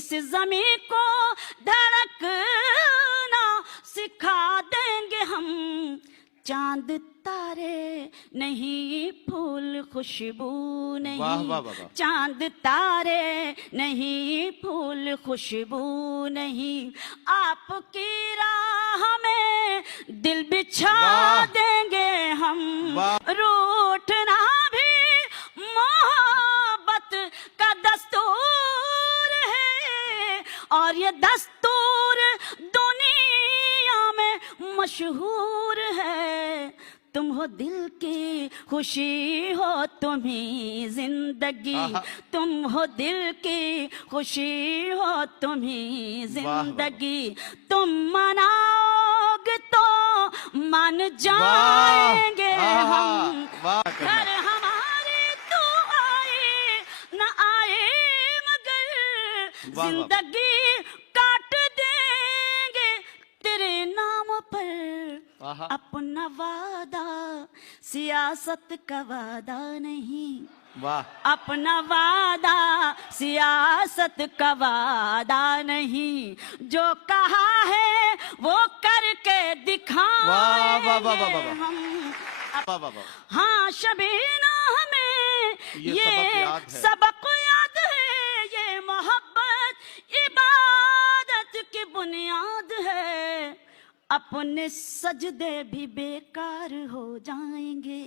اس زمین کو دھڑکنا سکھا دیں گے ہم. چاند تارے نہیں پھول خوشبو نہیں, چاند تارے نہیں پھول خوشبو نہیں, آپ کی راہ میں دل بچھا دیں گے ہم. روٹنا بھی محبت کا دستور ہے, اور یہ دستور دنیا میں مشہور ہے. تم ہو دل کی خوشی ہو تمہیں زندگی, تم ہو دل کی خوشی ہو تمہیں زندگی. تم مناؤ گے تو مان جائیں گے ہم. گھر ہمارے تو آئے نہ آئے مگر زندگی کاٹ دیں گے تیرے نام پر. اپنا وعدہ سیاست کا وعدہ نہیں, اپنا وعدہ سیاست کا وعدہ نہیں. جو کہا ہے وہ کر کے دکھائیں گے ہم. ہاں شبینہ ہمیں یہ سبق یاد ہے, یہ محبت عبادت کی بنیاد ہے. اپنے سجدے بھی بیکار ہو جائیں گے,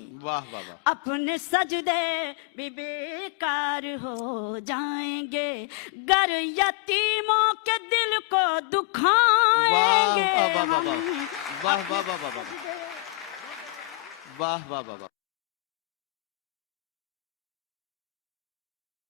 اپنے سجدے بھی بیکار ہو جائیں گے, گر یتیموں کے دل کو دکھائیں گے ہم. واہ واہ واہ واہ.